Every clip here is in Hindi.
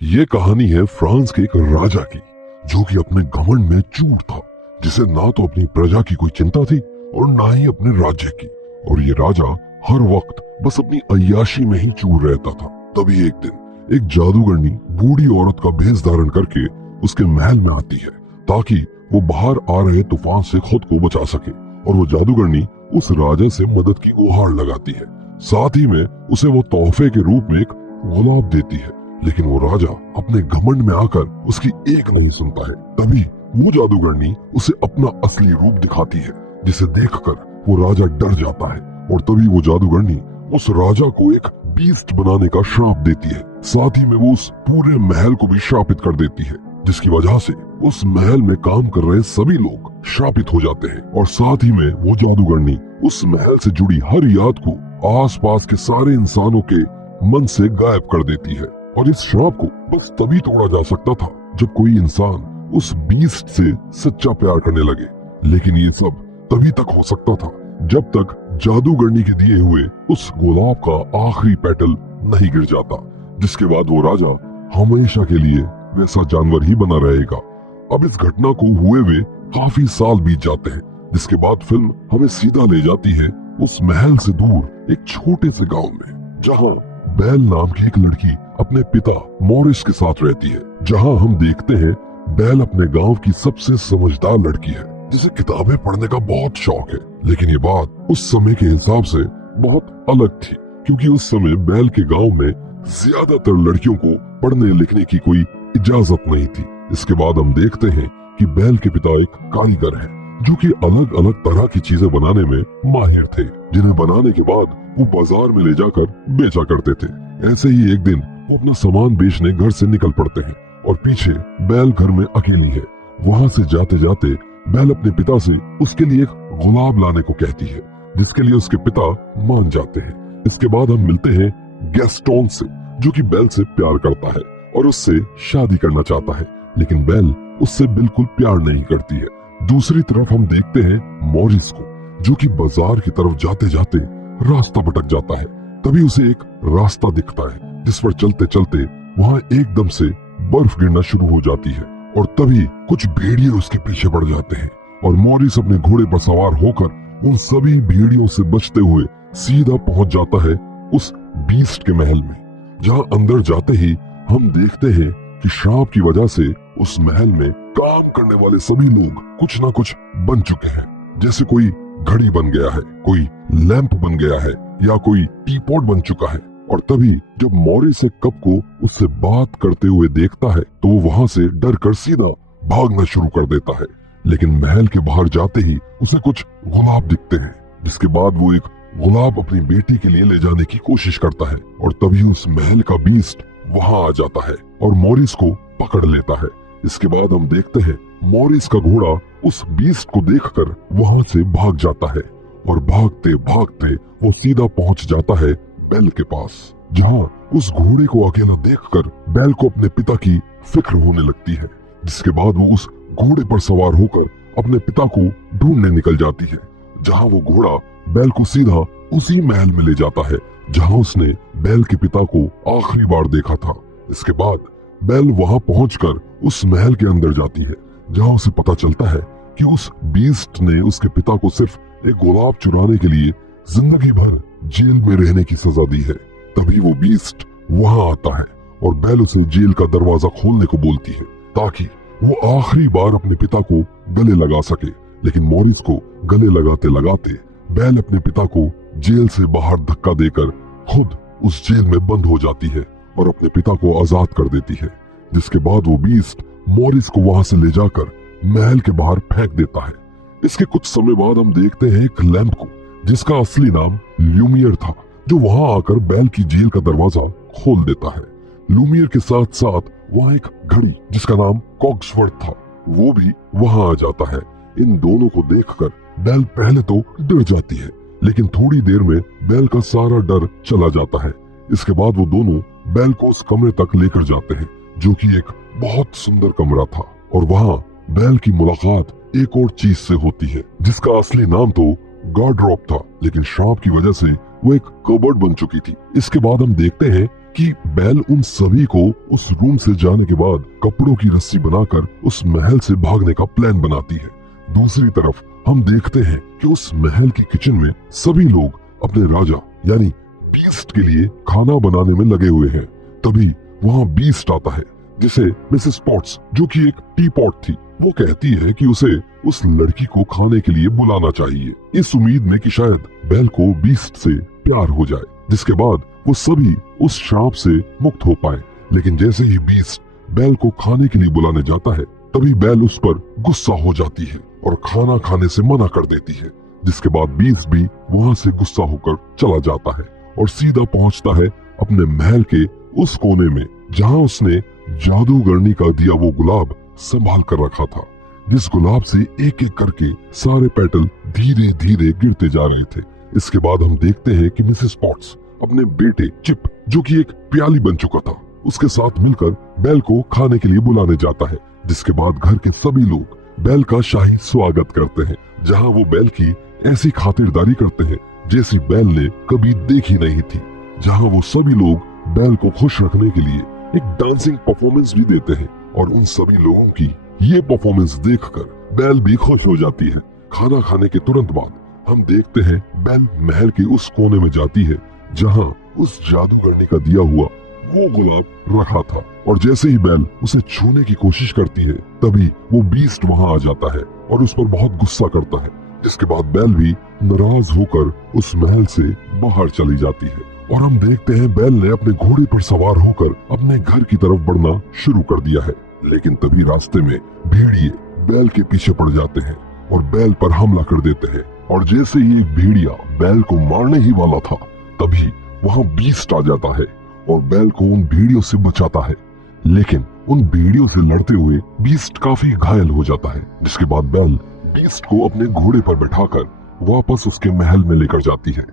ये कहानी है फ्रांस के एक राजा की, जो कि अपने घमंड में चूर था, जिसे ना तो अपनी प्रजा की कोई चिंता थी और ना ही अपने राज्य की। और ये राजा हर वक्त बस अपनी अय्याशी में ही चूर रहता था। तभी एक दिन एक जादूगरनी बूढ़ी औरत का भेष धारण करके उसके महल में आती है, ताकि वो बाहर आ रहे तूफान से खुद को बचा सके। और वो जादूगरनी उस राजा से मदद की गुहार लगाती है। साथ ही में उसे वो तोहफे के रूप में एक गुलाब देती है। लेकिन वो राजा अपने घमंड में आकर उसकी एक नहीं सुनता है। तभी वो जादूगरनी उसे अपना असली रूप दिखाती है, जिसे देखकर वो राजा डर जाता है। और तभी वो जादूगरनी उस राजा को एक बीस्ट बनाने का श्राप देती है। साथ ही में वो उस पूरे महल को भी श्रापित कर देती है, जिसकी वजह से उस महल में काम कर रहे सभी लोग श्रापित हो जाते हैं। और साथ ही में वो जादूगरनी उस महल से जुड़ी हर याद को आसपास के सारे इंसानों के मन से गायब कर देती है। और इस श्राप को बस तभी तोड़ा जा सकता था जब कोई इंसान उस बीस्ट से सच्चा प्यार करने लगे। लेकिन ये सब तभी तक हो सकता था जब तक जादूगरनी के दिए हुए उस गुलाब का आखिरी पेटल नहीं गिर जाता, जिसके बाद वो राजा हमेशा के लिए वैसा जानवर ही बना रहेगा। अब इस घटना को हुए हुए काफी साल बीत जाते हैं, जिसके बाद फिल्म हमें सीधा ले जाती है उस महल से दूर एक छोटे से गांव में, जहां बेल नाम की एक लड़की अपने पिता मॉरिस के साथ रहती है। जहां हम देखते हैं बेल अपने गांव की सबसे समझदार लड़की है, जिसे किताबें पढ़ने का बहुत शौक है। लेकिन ये बात उस समय के हिसाब से बहुत अलग थी, क्योंकि उस समय बेल के गांव में ज्यादातर लड़कियों को पढ़ने लिखने की कोई इजाजत नहीं थी। इसके बाद हम देखते हैं कि बेल के पिता एक कारीगर है, जो कि अलग अलग तरह की चीजें बनाने में माहिर थे, जिन्हें बनाने के बाद वो बाजार में ले जाकर बेचा करते थे। ऐसे ही एक दिन वो अपना सामान बेचने घर से निकल पड़ते हैं और पीछे बेल घर में अकेली है। वहाँ से जाते जाते बेल अपने पिता से उसके लिए एक गुलाब लाने को कहती है, जिसके लिए उसके पिता मान जाते हैं। इसके बाद हम मिलते हैं गैस्टोन से, जो कि बेल से प्यार करता है और उससे शादी करना चाहता है। लेकिन बेल उससे बिल्कुल प्यार नहीं करती है। दूसरी तरफ हम देखते हैं मॉरिस को, जो कि बाजार की तरफ जाते जाते रास्ता भटक जाता है। तभी उसे एक रास्ता दिखता है, जिस पर चलते चलते वहाँ एकदम से बर्फ गिरना शुरू हो जाती है। और तभी कुछ भेड़िए उसके पीछे पड़ जाते हैं और मॉरिस अपने घोड़े पर सवार होकर उन सभी भेड़ियों से बचते हुए सीधा पहुंच जाता है उस बीस्ट के महल में। जहाँ अंदर जाते ही हम देखते हैं कि श्राप की वजह से उस महल में काम करने वाले सभी लोग कुछ ना कुछ बन चुके हैं। जैसे कोई घड़ी बन गया है, कोई लैंप बन गया है, या कोई टीपॉट बन चुका है। और तभी जब मॉरिस एक कप को उससे बात करते हुए देखता है, तो वो वहाँ से डर कर सीधा भागना शुरू कर देता है। लेकिन महल के बाहर जाते ही उसे कुछ गुलाब दिखते हैं, जिसके बाद वो एक गुलाब अपनी बेटी के लिए ले जाने की कोशिश करता है। और तभी उस महल का बीस्ट वहाँ आ जाता है और मॉरिस को पकड़ लेता है। इसके बाद हम देखते हैं मॉरिस का घोड़ा उस बीस्ट को देखकर वहाँ से भाग जाता है और भागते भागते वो सीधा पहुँच जाता है बेल के पास, जहाँ उस घोड़े को अकेला देखकर बेल को अपने पिता की फिक्र होने लगती है। जिसके बाद वो उस घोड़े पर सवार होकर अपने पिता को ढूंढने निकल जाती है, जहाँ वो घोड़ा बेल को सीधा उसी महल में ले जाता है जहाँ उसने बेल के पिता को आखिरी बार देखा था। इसके बाद बेल वहाँ पहुंचकर उस महल के अंदर जाती है, जहाँ उसे पता चलता है कि उस बीस्ट ने उसके पिता को सिर्फ एक गुलाब चुराने के लिए जिंदगी भर जेल में रहने की सजा दी है। तभी वो बीस्ट वहाँ आता है और बेल उसे जेल का दरवाजा खोलने को बोलती है, ताकि वो आखिरी बार अपने पिता को गले लगा सके। लेकिन मॉरिस को गले लगाते लगाते बेल अपने पिता को जेल से बाहर धक्का देकर खुद उस जेल में बंद हो जाती है और अपने पिता को आजाद कर देती है। जिसके बाद वो बीस्ट मॉरिस को वहां से ले जाकर महल के बाहर फेंक देता है। इसके कुछ समय बाद हम देखते हैं एक लैंप को, जिसका असली नाम ल्यूमियर था, जो वहां आकर बेल की जेल का दरवाजा खोल देता है। ल्यूमियर के साथ साथ वहाँ एक घड़ी, जिसका नाम कॉक्सवर्थ था, वो भी वहां आ जाता है। इन दोनों को देखकर बेल पहले तो डर जाती है, लेकिन थोड़ी देर में बेल का सारा डर चला जाता है। इसके बाद वो दोनों बेल को उस कमरे तक लेकर जाते हैं, जो कि एक बहुत सुंदर कमरा था। और वहाँ बेल की मुलाकात एक और चीज से होती है, जिसका असली नाम तो गार्डरोब था, लेकिन श्राप की वजह से वो एक कबर्ड बन चुकी थी। इसके बाद हम देखते हैं कि बेल उन सभी को उस रूम से जाने के बाद कपड़ों की रस्सी बनाकर उस महल से भागने का प्लान बनाती है। दूसरी तरफ हम देखते हैं कि उस महल की किचन में सभी लोग अपने राजा यानी बीस्ट के लिए खाना बनाने में लगे हुए हैं। तभी वहाँ बीस्ट आता है जिसे मिसेस पॉट्स, जो कि एक टी पॉट थी, वो कहती है कि उसे उस लड़की को खाने के लिए बुलाना चाहिए, इस उम्मीद में कि शायद बेल को बीस्ट से प्यार हो जाए, जिसके बाद वो सभी उस श्राप से मुक्त हो पाए। लेकिन जैसे ही बीस्ट बेल को खाने के लिए बुलाने जाता है तभी बेल उस पर गुस्सा हो जाती है और खाना खाने से मना कर देती है, जिसके बाद बीस्ट भी वहाँ से गुस्सा होकर चला जाता है और सीधा पहुँचता है अपने महल के उस कोने में जहाँ उसने जादूगरनी का दिया वो गुलाब संभाल कर रखा था, जिस गुलाब से एक एक करके सारे पेटल धीरे धीरे गिरते जा रहे थे। इसके बाद हम देखते हैं कि मिसेस पॉट्स अपने बेटे चिप, जो कि एक प्याली बन चुका था, उसके साथ मिलकर बेल को खाने के लिए बुलाने जाता है, जिसके बाद घर के सभी लोग बेल का शाही स्वागत करते हैं, जहां वो बेल की ऐसी खातिरदारी करते हैं जैसी बेल ने कभी देखी नहीं थी, जहां वो सभी लोग बेल को खुश रखने के लिए एक डांसिंग परफॉर्मेंस भी देते हैं और उन सभी लोगों की ये परफॉर्मेंस देखकर बेल भी खुश हो जाती है। खाना खाने के तुरंत बाद हम देखते हैं बेल महल के उस कोने में जाती है जहां उस जादूगरनी का दिया हुआ वो गुलाब रखा था, और जैसे ही बेल उसे छूने की कोशिश करती है तभी वो बीस्ट वहां आ जाता है और उस पर बहुत गुस्सा करता है, जिसके बाद बेल भी नाराज होकर उस महल से बाहर चली जाती है। और हम देखते हैं बेल ने अपने घोड़े पर सवार होकर अपने घर की तरफ बढ़ना शुरू कर दिया है, लेकिन तभी रास्ते में भेड़िए बेल के पीछे पड़ जाते हैं और बेल पर हमला कर देते हैं, और जैसे ही एक भेड़िया बेल को मारने ही वाला था तभी वहां बीस्ट आ जाता है और बेल को उन भेड़ियों से बचाता है, लेकिन उन भेड़ियों से लड़ते हुए बीस्ट काफी घायल हो जाता है, जिसके बाद बेल बीस्ट को अपने घोड़े पर बैठाकर वापस उसके महल में लेकर जाती है।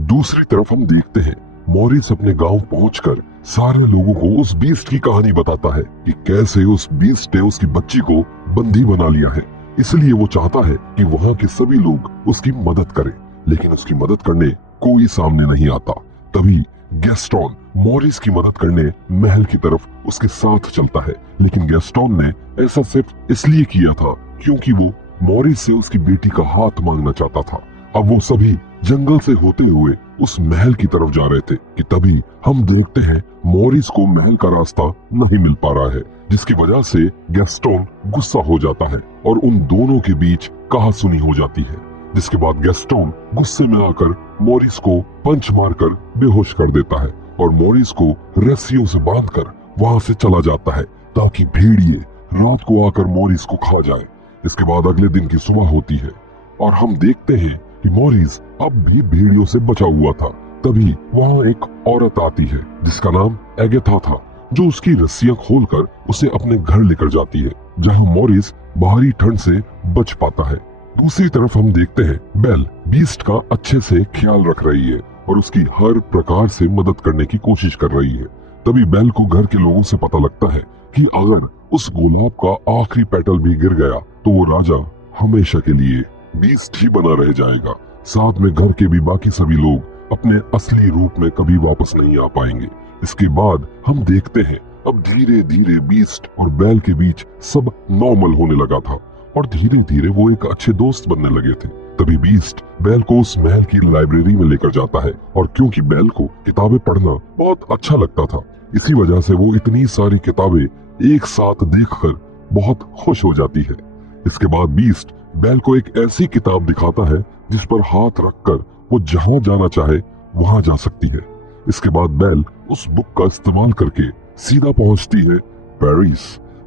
दूसरी तरफ हम देखते हैं मॉरिस अपने गांव पहुंचकर सारे लोगों को उस बीस्ट की कहानी बताता है कि कैसे उस बीस्ट ने उसकी बच्ची को बंदी बना लिया है, इसलिए वो चाहता है कि वहां के सभी लोग उसकी मदद करें, लेकिन उसकी मदद करने कोई सामने नहीं आता। तभी गैस्टोन मॉरिस की मदद करने महल की तरफ उसके साथ चलता है, लेकिन गैस्टोन ने ऐसा सिर्फ इसलिए किया था क्योंकि वो मॉरिस से उसकी बेटी का हाथ मांगना चाहता था। अब वो सभी जंगल से होते हुए उस महल की तरफ जा रहे थे कि तभी हम देखते हैं मॉरिस को महल का रास्ता नहीं मिल पा रहा है, जिसकी वजह से गैस्टोन गुस्सा हो जाता है और उन दोनों के बीच कहासुनी हो जाती है, जिसके बाद गैस्टोन गुस्से में आकर मॉरिस को पंच मारकर बेहोश कर देता है और मॉरिस को रस्सियों से बांधकर वहां से चला जाता है ताकि भेड़िए रात को आकर मॉरिस को खा जाए। इसके बाद अगले दिन की सुबह होती है और हम देखते हैं कि मॉरिस अब भी भेड़ियों से बचा हुआ था। तभी वहाँ एक औरत आती है जिसका नाम एगेथा था, जो उसकी रस्सियां खोलकर उसे अपने घर लेकर जाती है, जहाँ मॉरिस बाहरी ठंड से बच पाता है। दूसरी तरफ हम देखते हैं बेल बीस्ट का अच्छे से ख्याल रख रही है और उसकी हर प्रकार से मदद करने की कोशिश कर रही है। तभी बेल को घर के लोगों से पता लगता है कि अगर उस गुलाब का आखिरी पेटल भी गिर गया तो वो राजा हमेशा के लिए बीस्ट ही बना रह जाएगा, साथ में घर के भी बाकी सभी लोग अपने असली रूप में कभी वापस नहीं आ पाएंगे। इसके बाद हम देखते हैं अब धीरे धीरे बीस्ट और बेल के बीच सब नॉर्मल होने लगा था और धीरे धीरे वो एक अच्छे दोस्त बनने लगे थे। तभी बीस्ट बेल को उस महल की लाइब्रेरी में लेकर जाता है और क्योंकि बेल को किताबें पढ़ना बहुत अच्छा लगता था, इसी वजह से वो इतनी सारी किताबें एक साथ देखकर बहुत खुश हो जाती है। इसके बाद बीस्ट बेल को एक ऐसी किताब दिखाता है जिस पर हाथ रखकर वो जहां जाना चाहे वहां जा सकती है। इसके बाद बेल उस बुक का इस्तेमाल करके सीधा पहुंचती है पेरिस,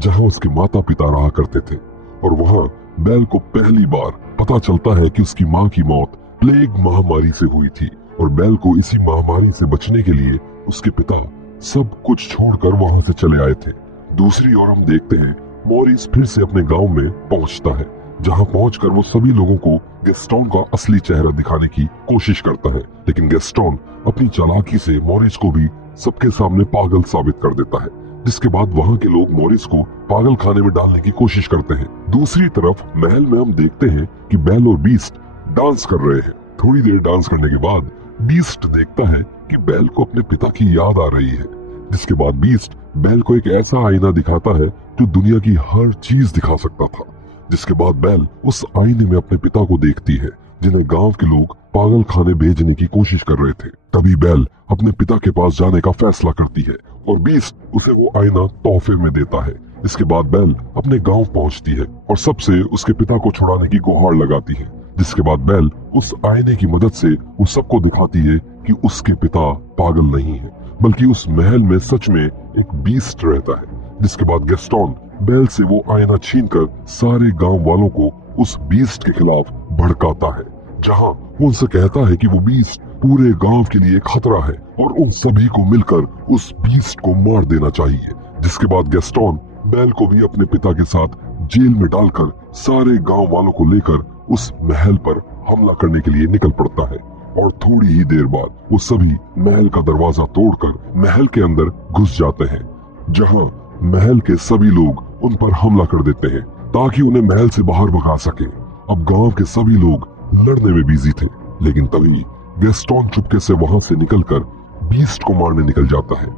जहां उसके माता पिता रहा करते थे, और वहां बेल को पहली बार पता चलता है कि उसकी माँ की मौत प्लेग महामारी से हुई थी और बेल को इसी महामारी से बचने के लिए उसके पिता सब कुछ छोड़कर वहां से चले आए थे। दूसरी ओर हम देखते हैं मॉरिस फिर से अपने गांव में पहुंचता है, जहां पहुंचकर वो सभी लोगों को गैस्टोन का असली चेहरा दिखाने की कोशिश करता है, लेकिन गैस्टोन अपनी चालाकी से मॉरिस को भी सबके सामने पागल साबित कर देता है, जिसके बाद वहां के लोग मॉरिस को पागल खाने में डालने की कोशिश करते हैं। दूसरी तरफ महल में हम देखते हैं कि बेल और बीस्ट डांस कर रहे हैं। थोड़ी देर डांस करने के बाद बीस्ट देखता है कि बेल को अपने पिता की याद आ रही है। जिसके बाद बीस्ट बेल को एक ऐसा आईना दिखाता है जो दुनिया की हर चीज दिखा सकता था। जिसके बाद बेल उस आईने में अपने पिता को देखती है जिन्हें गांव के लोग पागल खाने भेजने की कोशिश कर रहे थे। तभी बेल अपने पिता के पास जाने का फैसला करती है और बीस्ट उसे वो आईना तोहफे में देता है। इसके बाद बेल अपने गांव पहुंचती है और सबसे उसके पिता को छुड़ाने की गुहार लगाती है। जिसके बाद बेल उस आईने की मदद से वो सबको दिखाती है कि उसके पिता पागल नहीं है, बल्कि उस महल में सच में एक बीस्ट रहता है। जिसके बाद गैस्टोन बेल से वो आईना छीनकर सारे गांव वालों को उस बीस्ट के खिलाफ भड़काता है, जहां वो उनसे कहता है कि वो बीस्ट पूरे गांव के लिए खतरा है और उन सभी को मिलकर उस बीस्ट को मार देना चाहिए। जिसके बाद गैस्टोन बेल को भी अपने पिता के साथ जेल में डालकर सारे गांव वालों को लेकर उस महल पर हमला करने के लिए निकल पड़ता है और थोड़ी ही देर बाद वो सभी महल का दरवाजा तोड़कर महल के अंदर घुस जाते हैं, जहां महल के सभी लोग उन पर हमला कर देते हैं ताकि उन्हें महल से बाहर भगा सके। अब गांव के सभी लोग लड़ने में बिजी थे, लेकिन तभी गैस्टोन चुपके से वहां से निकलकर बीस्ट को मारने निकल जाता है।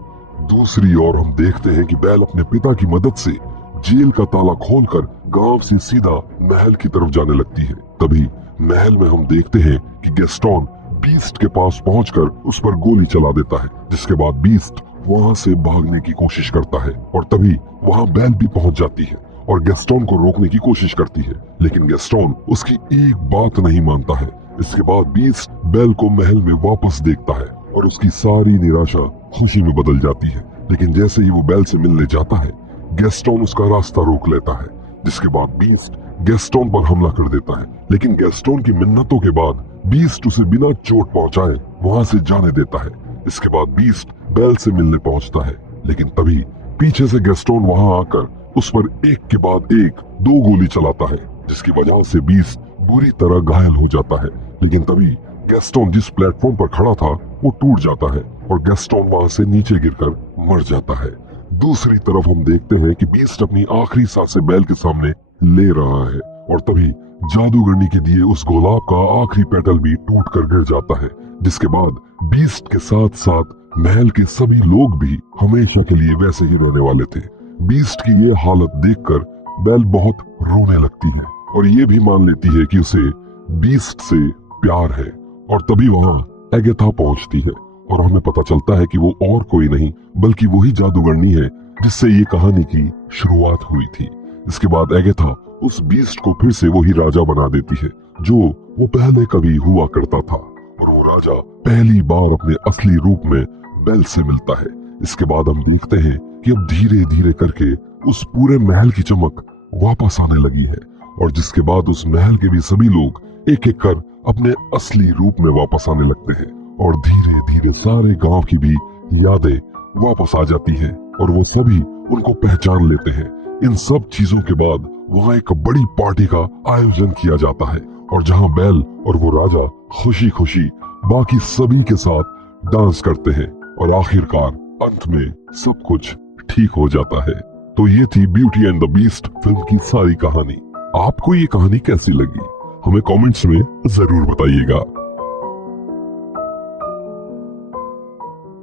दूसरी ओर हम देखते हैं कि बेल अपने पिता की मदद से जेल का ताला खोलकर गांव से सीधा महल की तरफ जाने लगती है। तभी महल में हम देखते हैं कि गैस्टोन बीस्ट के पास पहुंचकर उस पर गोली चला देता है। जिसके बाद बीस्ट वहां से भागने की कोशिश करता है और तभी वहां बेल भी पहुंच जाती है और गैस्टोन को रोकने की कोशिश करती है, लेकिन गैस्टोन उसकी एक बात नहीं मानता है। इसके बाद बीस्ट बेल को महल में वापस देखता है और उसकी सारी निराशा खुशी में बदल जाती है। लेकिन जैसे ही वो बेल से मिलने जाता है, गैस्टोन उसका रास्ता रोक लेता है। जिसके बाद बीस्ट गैस्टोन पर हमला कर देता है, लेकिन गैस्टोन की मिन्नतों के बाद बीस्ट उसे बिना चोट पहुंचाए वहां से जाने देता है। इसके बाद बीस्ट बेल से मिलने पहुंचता है, लेकिन तभी पीछे से गैस्टोन वहां आकर उस पर एक के बाद एक 2 गोली चलाता है, जिसकी वजह से बीस्ट बुरी तरह घायल हो जाता है। लेकिन तभी गैस्टोन जिस प्लेटफॉर्म पर खड़ा था वो टूट जाता है और गैस्टोन वहां से नीचे गिरकर मर जाता है। दूसरी तरफ हम देखते हैं कि बीस्ट अपनी आखिरी सांसें बेल के सामने ले रहा है और तभी जादूगरनी के दिए उस गुलाब का आखिरी पेटल भी टूट कर गिर जाता है। जिसके बाद बीस्ट के साथ साथ महल के सभी लोग भी हमेशा के लिए वैसे ही रहने वाले थे। बीस्ट की ये हालत देखकर बेल बहुत रोने लगती है और ये भी मान लेती है कि उसे बीस्ट से प्यार है। और तभी वहां एगेथा पहुंचती है और हमें पता चलता है कि वो और कोई नहीं बल्कि वही जादूगरनी है जिससे ये कहानी की शुरुआत हुई थी। इसके बाद एगेथा उस बीस्ट को फिर से वही राजा बना देती है जो वो पहले कभी हुआ करता था और वो राजा पहली बार अपने असली रूप में बेल से मिलता है। इसके बाद हम देखते हैं कि अब धीरे धीरे करके उस पूरे महल की चमक वापस आने लगी है और जिसके बाद उस महल के भी सभी लोग एक एक कर अपने असली रूप में वापस आने लगते हैं और धीरे धीरे सारे गांव की भी यादें वापस आ जाती हैं और वो सभी उनको पहचान लेते हैं। इन सब चीजों के बाद वहाँ एक बड़ी पार्टी का आयोजन किया जाता है और जहाँ बेल और वो राजा खुशी खुशी बाकी सभी के साथ डांस करते हैं और आखिरकार अंत में सब कुछ ठीक हो जाता है। तो ये थी beauty and the beast film की सारी कहानी। आपको ये कहानी कैसी लगी हमें कमेंट्स में जरूर बताइएगा।